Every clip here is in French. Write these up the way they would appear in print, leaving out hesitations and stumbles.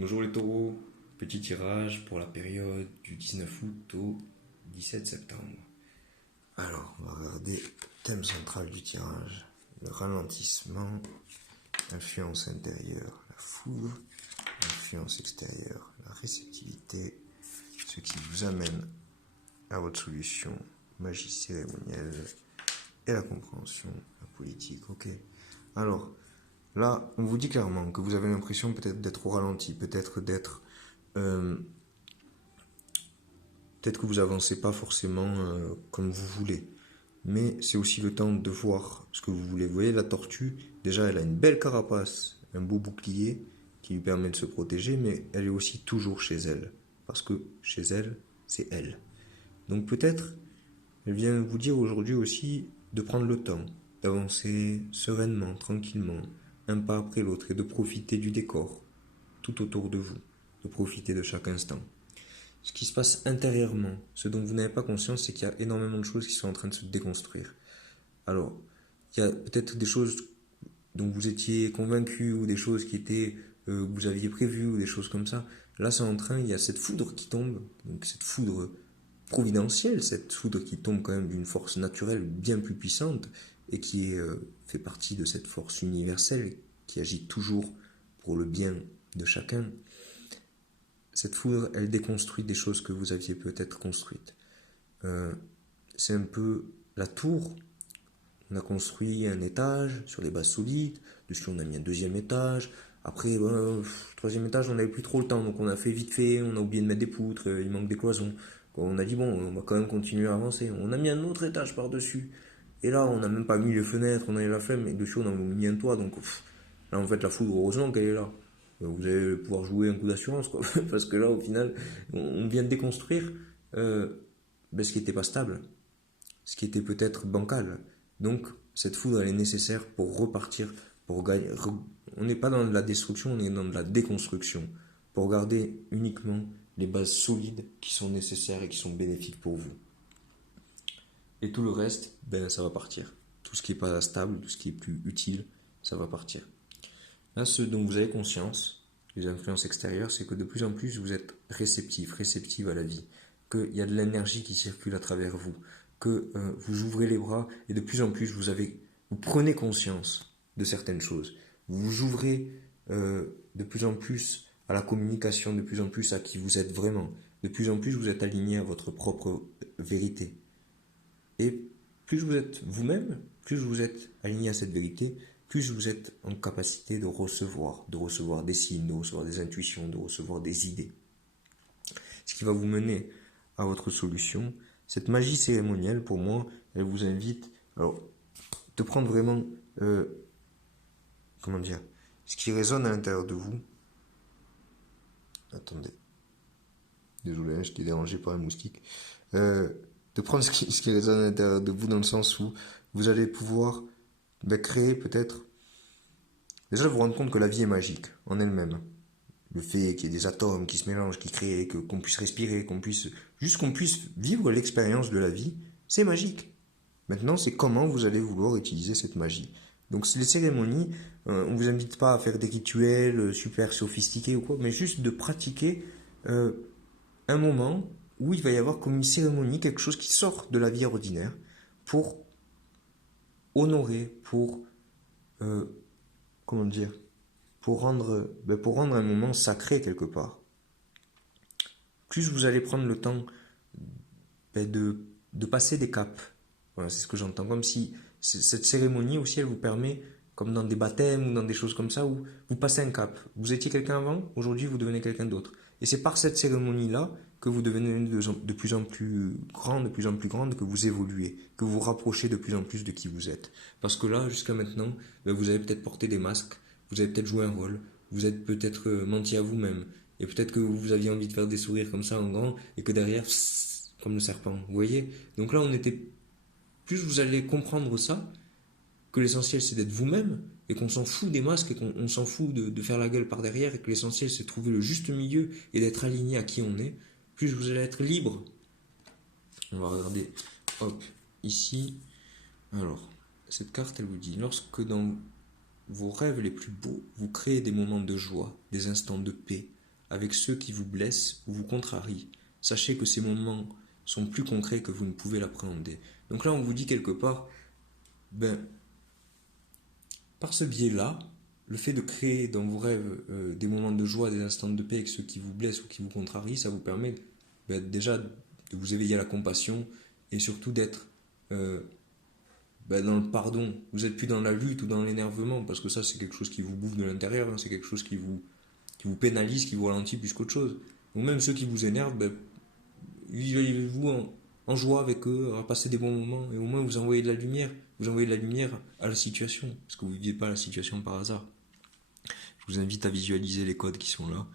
Bonjour les taureaux, petit tirage pour la période du 19 août au 17 septembre. Alors, on va regarder thème central du tirage, le ralentissement, influence intérieure, la foudre, influence extérieure, la réceptivité, ce qui vous amène à votre solution, magie cérémonielle et la compréhension, la politique. Ok. Alors, là, on vous dit clairement que vous avez l'impression peut-être d'être au ralenti, peut-être que vous avancez pas forcément comme vous voulez. Mais c'est aussi le temps de voir ce que vous voulez. Vous voyez, la tortue, déjà, elle a une belle carapace, un beau bouclier qui lui permet de se protéger, mais elle est aussi toujours chez elle. Parce que chez elle, c'est elle. Donc peut-être, elle vient vous dire aujourd'hui aussi de prendre le temps, d'avancer sereinement, tranquillement, un pas après l'autre, et de profiter du décor, tout autour de vous, de profiter de chaque instant. Ce qui se passe intérieurement, ce dont vous n'avez pas conscience, c'est qu'il y a énormément de choses qui sont en train de se déconstruire. Alors, il y a peut-être des choses dont vous étiez convaincu ou des choses qui étaient que vous aviez prévues ou des choses comme ça. Là, c'est en train, il y a cette foudre qui tombe, donc cette foudre providentielle, cette foudre qui tombe quand même d'une force naturelle bien plus puissante et qui fait partie de cette force universelle qui agit toujours pour le bien de chacun. Cette foudre, elle déconstruit des choses que vous aviez peut-être construites. C'est un peu la tour. On a construit un étage sur des bases solides. Dessus, on a mis un deuxième étage. Après, troisième étage, on n'avait plus trop le temps. Donc, on a fait vite fait. On a oublié de mettre des poutres. Il manque des cloisons. On a dit, bon, on va quand même continuer à avancer. On a mis un autre étage par-dessus. Et là, on n'a même pas mis les fenêtres. On a eu la flemme. Et dessus, on a mis un toit. Donc, là, en fait, la foudre, heureusement qu'elle est là. Vous allez pouvoir jouer un coup d'assurance, quoi. Parce que là, au final, on vient de déconstruire ce qui n'était pas stable, ce qui était peut-être bancal. Donc, cette foudre, elle est nécessaire pour repartir, pour gagner. On n'est pas dans de la destruction, on est dans de la déconstruction, pour garder uniquement les bases solides qui sont nécessaires et qui sont bénéfiques pour vous. Et tout le reste, ça va partir. Tout ce qui n'est pas stable, tout ce qui est plus utile, ça va partir. Là, ce dont vous avez conscience, les influences extérieures, c'est que de plus en plus vous êtes réceptive à la vie, qu'il y a de l'énergie qui circule à travers vous, que vous ouvrez les bras et de plus en plus vous prenez conscience de certaines choses. Vous vous ouvrez de plus en plus à la communication, de plus en plus à qui vous êtes vraiment. De plus en plus vous êtes aligné à votre propre vérité. Et plus vous êtes vous-même, plus vous êtes aligné à cette vérité, plus vous êtes en capacité de recevoir des signes, de recevoir des intuitions, de recevoir des idées. Ce qui va vous mener à votre solution. Cette magie cérémonielle, pour moi, elle vous invite de prendre vraiment, ce qui résonne à l'intérieur de vous. Attendez. Désolé, j'étais dérangé par un moustique. De prendre ce qui résonne à l'intérieur de vous dans le sens où vous allez pouvoir créer peut-être, déjà vous rendre compte que la vie est magique en elle-même. Le fait qu'il y ait des atomes qui se mélangent, qui créent, qu'on puisse respirer, qu'on puisse vivre l'expérience de la vie, c'est magique. Maintenant, c'est comment vous allez vouloir utiliser cette magie. Donc les cérémonies, on ne vous invite pas à faire des rituels super sophistiqués ou quoi, mais juste de pratiquer un moment où il va y avoir comme une cérémonie, quelque chose qui sort de la vie ordinaire, pour honorer, pour pour rendre un moment sacré quelque part. Plus vous allez prendre le temps de passer des caps. Voilà, c'est ce que j'entends. Comme si cette cérémonie aussi, elle vous permet, comme dans des baptêmes ou dans des choses comme ça, où vous passez un cap. Vous étiez quelqu'un avant, aujourd'hui vous devenez quelqu'un d'autre. Et c'est par cette cérémonie-là que vous devenez de plus en plus grande, que vous évoluez, que vous vous rapprochez de plus en plus de qui vous êtes. Parce que là, jusqu'à maintenant, vous avez peut-être porté des masques, vous avez peut-être joué un rôle, vous êtes peut-être menti à vous-même, et peut-être que vous aviez envie de faire des sourires comme ça en grand, et que derrière, comme le serpent, vous voyez. Donc là, plus vous allez comprendre ça, que l'essentiel c'est d'être vous-même, et qu'on s'en fout des masques, et qu'on s'en fout de faire la gueule par derrière, et que l'essentiel c'est de trouver le juste milieu, et d'être aligné à qui on est, plus vous allez être libre. On va regarder, hop, ici. Alors, cette carte, elle vous dit, lorsque dans vos rêves les plus beaux, vous créez des moments de joie, des instants de paix, avec ceux qui vous blessent ou vous contrarient. Sachez que ces moments sont plus concrets que vous ne pouvez l'appréhender. Donc là, on vous dit quelque part, par ce biais-là, le fait de créer dans vos rêves des moments de joie, des instants de paix avec ceux qui vous blessent ou qui vous contrarient, ça vous permet déjà de vous éveiller à la compassion et surtout d'être dans le pardon. Vous n'êtes plus dans la lutte ou dans l'énervement, parce que ça c'est quelque chose qui vous bouffe de l'intérieur, hein, c'est quelque chose qui vous pénalise, qui vous ralentit plus qu'autre chose. Ou même ceux qui vous énervent, vivez-vous en joie avec eux, à passer des bons moments, et au moins vous envoyez de la lumière. Vous envoyez de la lumière à la situation, parce que vous ne vivez pas la situation par hasard. Je vous invite à visualiser les codes qui sont là.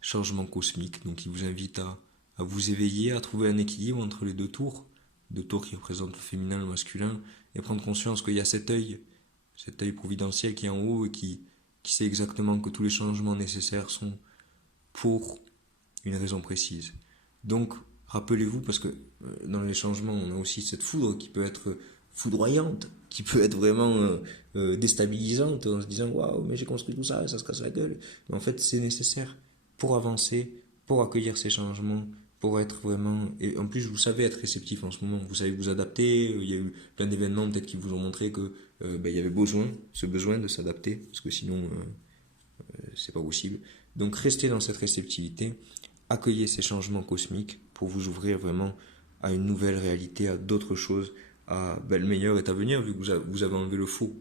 Changement cosmique, donc il vous invite à vous éveiller, à trouver un équilibre entre les deux tours qui représentent le féminin et le masculin, et prendre conscience qu'il y a cet œil providentiel qui est en haut et qui sait exactement que tous les changements nécessaires sont pour une raison précise. Donc, rappelez-vous, parce que dans les changements, on a aussi cette foudre qui peut être foudroyante, qui peut être vraiment déstabilisante, en se disant « Waouh, mais j'ai construit tout ça, et ça se casse la gueule ». Mais en fait, c'est nécessaire pour avancer, pour accueillir ces changements, pour être vraiment... Et en plus, vous savez être réceptif en ce moment, vous savez vous adapter, il y a eu plein d'événements peut-être qui vous ont montré que il y avait ce besoin de s'adapter, parce que sinon, c'est pas possible. Donc, restez dans cette réceptivité, accueillez ces changements cosmiques pour vous ouvrir vraiment à une nouvelle réalité, à d'autres choses, le meilleur est à venir vu que vous avez enlevé le faux.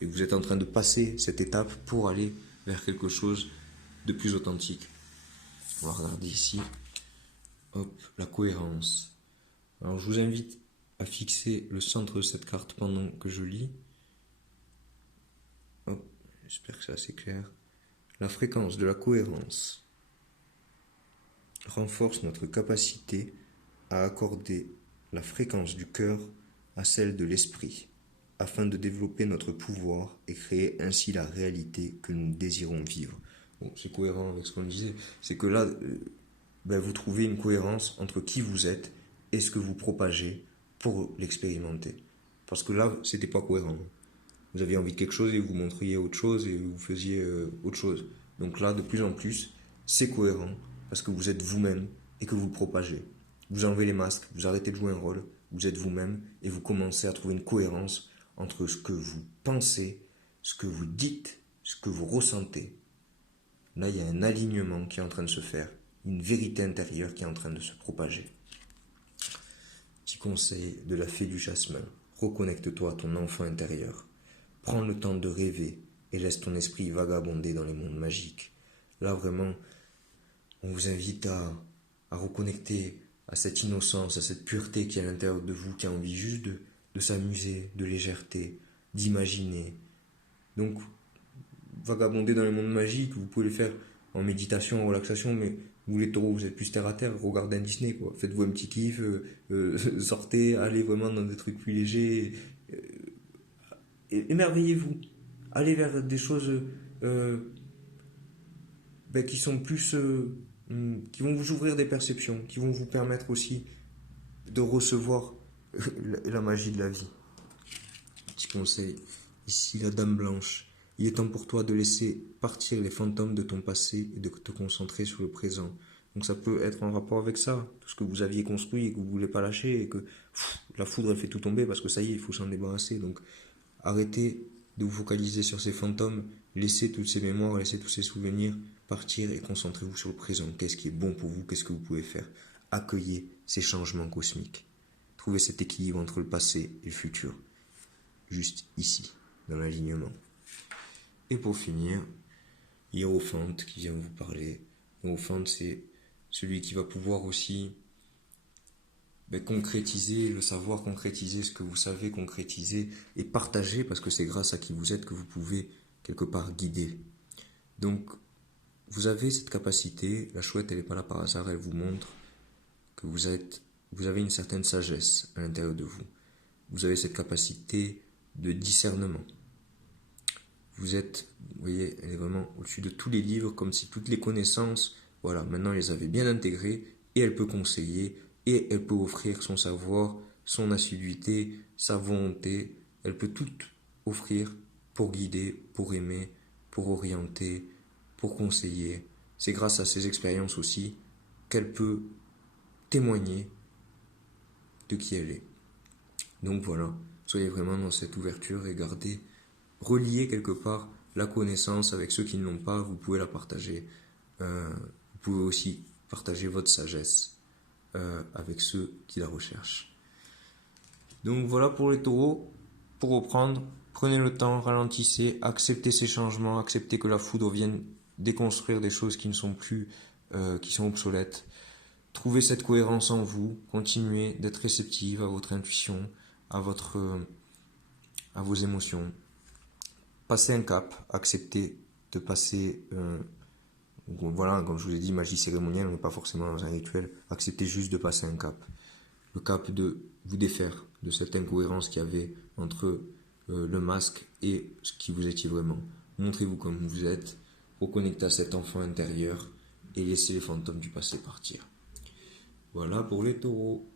Et vous êtes en train de passer cette étape pour aller vers quelque chose de plus authentique. On va regarder ici. Hop, la cohérence. Alors je vous invite à fixer le centre de cette carte pendant que je lis. Hop, j'espère que c'est assez clair. La fréquence de la cohérence renforce notre capacité à accorder la fréquence du cœur à celle de l'esprit, afin de développer notre pouvoir et créer ainsi la réalité que nous désirons vivre. Bon, c'est cohérent avec ce qu'on disait, c'est que là, vous trouvez une cohérence entre qui vous êtes et ce que vous propagez pour l'expérimenter. Parce que là, c'était pas cohérent. Vous aviez envie de quelque chose et vous montriez autre chose et vous faisiez autre chose. Donc là, de plus en plus, c'est cohérent parce que vous êtes vous-même et que vous le propagez. Vous enlevez les masques, vous arrêtez de jouer un rôle, vous êtes vous-même et vous commencez à trouver une cohérence entre ce que vous pensez, ce que vous dites, ce que vous ressentez. Là, il y a un alignement qui est en train de se faire, une vérité intérieure qui est en train de se propager. Petit conseil de la fée du jasmin, reconnecte-toi à ton enfant intérieur. Prends le temps de rêver et laisse ton esprit vagabonder dans les mondes magiques. Là, vraiment, on vous invite à reconnecter à cette innocence, à cette pureté qui est à l'intérieur de vous, qui a envie juste de s'amuser, de légèreté, d'imaginer. Donc, vagabonder dans les mondes magiques, vous pouvez le faire en méditation, en relaxation, mais vous les taureaux, vous êtes plus terre à terre, regardez un Disney, quoi. Faites-vous un petit kiff, sortez, allez vraiment dans des trucs plus légers, émerveillez-vous, allez vers des choses qui sont plus... qui vont vous ouvrir des perceptions, qui vont vous permettre aussi de recevoir la magie de la vie. Petit conseil, ici la dame blanche, il est temps pour toi de laisser partir les fantômes de ton passé et de te concentrer sur le présent. Donc ça peut être en rapport avec ça, tout ce que vous aviez construit et que vous ne voulez pas lâcher et que la foudre elle fait tout tomber parce que ça y est, il faut s'en débarrasser. Donc arrêtez de vous focaliser sur ces fantômes, laissez toutes ces mémoires, laissez tous ces souvenirs partir et concentrez-vous sur le présent. Qu'est-ce qui est bon pour vous, qu'est-ce que vous pouvez faire? Accueillez ces changements cosmiques. Trouvez cet équilibre entre le passé et le futur. Juste ici, dans l'alignement. Et pour finir, Hiérophante qui vient vous parler. Hiérophante, c'est celui qui va pouvoir aussi concrétiser le savoir, concrétiser ce que vous savez, concrétiser et partager, parce que c'est grâce à qui vous êtes que vous pouvez quelque part guider. Donc, vous avez cette capacité, la chouette elle n'est pas là par hasard, elle vous montre que vous avez une certaine sagesse à l'intérieur de vous. Vous avez cette capacité de discernement. Vous voyez, elle est vraiment au-dessus de tous les livres, comme si toutes les connaissances, voilà, maintenant elle les avait bien intégrées, et elle peut conseiller, et elle peut offrir son savoir, son assiduité, sa volonté, elle peut tout offrir pour guider, pour aimer, pour orienter, pour conseiller, c'est grâce à ces expériences aussi qu'elle peut témoigner de qui elle est. Donc voilà, soyez vraiment dans cette ouverture et gardez, reliez quelque part la connaissance avec ceux qui ne l'ont pas, vous pouvez la partager. Vous pouvez aussi partager votre sagesse avec ceux qui la recherchent. Donc voilà pour les taureaux. Pour reprendre, prenez le temps, ralentissez, acceptez ces changements, acceptez que la foudre vienne déconstruire des choses qui ne sont plus, qui sont obsolètes. Trouvez cette cohérence en vous, continuez d'être réceptive à votre intuition, à vos émotions. Passez un cap, acceptez de passer, voilà, comme je vous ai dit, magie cérémonielle, on n'est pas forcément dans un rituel, acceptez juste de passer un cap. Le cap de vous défaire de cette incohérence qu'il y avait entre le masque et ce qui vous étiez vraiment. Montrez-vous comme vous êtes, reconnectez à cet enfant intérieur et laissez les fantômes du passé partir. Voilà pour les taureaux.